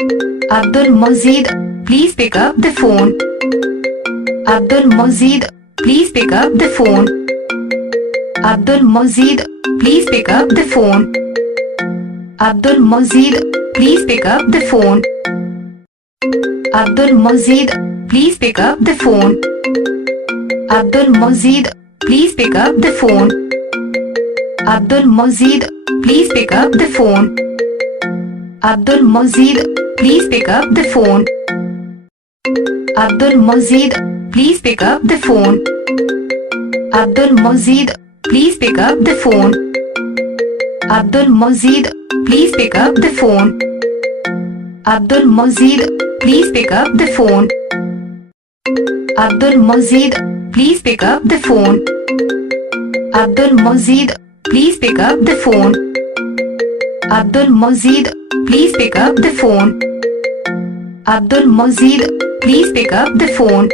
Abdul Mozid, please pick up the phone. Abdul Mozid, please pick up the phone. Abdul Mozid, please pick up the phone. Abdul Mozid, please pick up the phone. Abdul Mozid, please pick up the phone. Abdul Mozid, please pick up the phone. Abdul Mozid, please pick up the phone. Abdul Mozid, please pick up the phone. Abdul Mozid, please pick up the phone. Abdul Mozid, please pick up the phone. Abdul Mozid, please pick up the phone. Abdul Mozid, please pick up the phone. Abdul Mozid, please pick up the phone. Abdul Mozid, please pick up the phone. Abdul Mozid, please pick up the phone. Abdul Mozid, please pick up the phone.